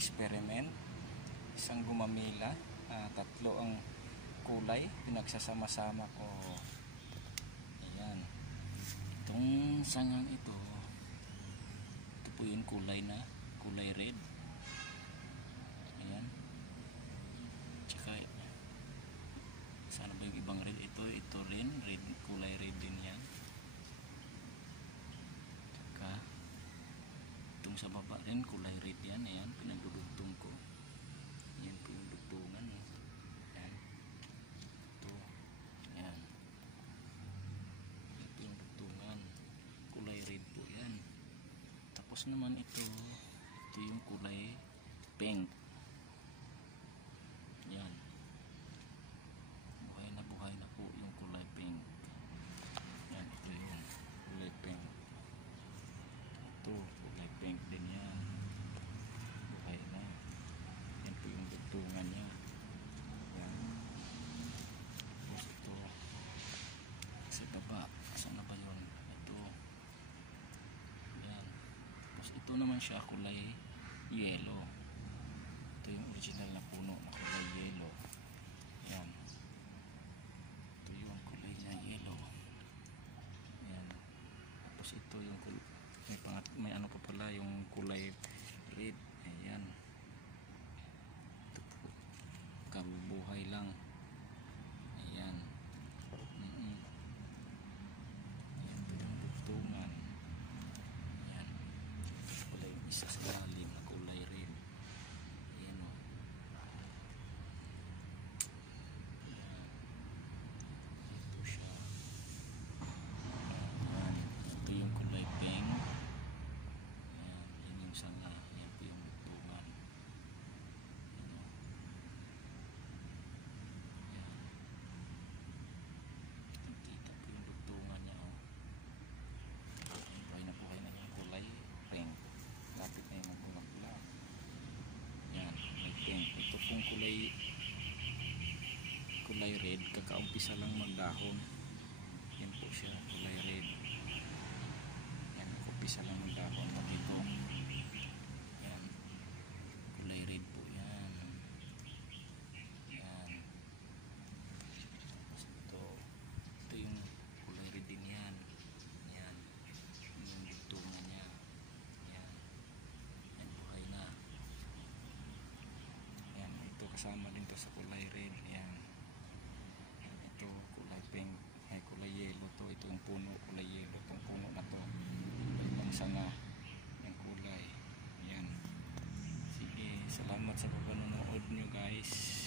experiment. Isang gumamila, tatlo ang kulay, pinagsasama-sama ko. Ayan. Itong sangang ito po yung kulay red. Ayan. Tsaka sana ba yung ibang red? Ito rin, red, kulay red din yan. Tsaka itong sa baba rin, kulay red yan. Ayan, pinagdudugtong ko. Ayan po yung dugtungan. Ayan. Ito. Ayan. Ito yung dugtungan. Kulay red po yan. Tapos naman ito yung kulay pink. Yan. Buhay na po yung kulay pink. Yan, ito yung kulay pink. Ito, kulay pink din yan. Buhay na. Yan po yung dugtungan niya. Yan. Tapos ito sa baba. Saan na ba yun? Ito. Yan. Tapos ito naman siya kulay yellow. Ito yung original na puno na kulay yellow. Yan. Ito yung kulay na yellow. Yan. Tapos ito yung may ano pa pala yung kulay red. Ayan. Ito po. Kabubuhay lang. Ayan. Ayan po yung dugtungan. Ayan. Ito pala yung isa sa lalim na kulay red. Ayan o. Ayan. Ito siya. Ayan. Ito yung kulay pink. Ayan. Yan yung sanga. Ayan po yung dugtungan. Ayan o. Ayan. Kita po yung dugtungan niya o. Buhay na yung kulay pink. Lapit na yung magbulag-bulag. Yan, may pink. Ito pong kulay red, kakaumpisa lang magdahon. Yan po siya, kulay red. Yan, kakaumpisa lang magdahon. Ito, yan, kulay red po yan. Yan. Tapos ito yung kulay red din yan. Yan, yung dugtungan niya. Yan. Yan, buhay na. Yan, ito kasama din to sa kulay red. Yan. Yan, ito kulay pink. Ay, kulay yellow to. Ito yung puno, kulay yellow. Itong puno na to. Ibang sanga. Yung kulay. Yan. Sige, salamat sa panonood nyo guys.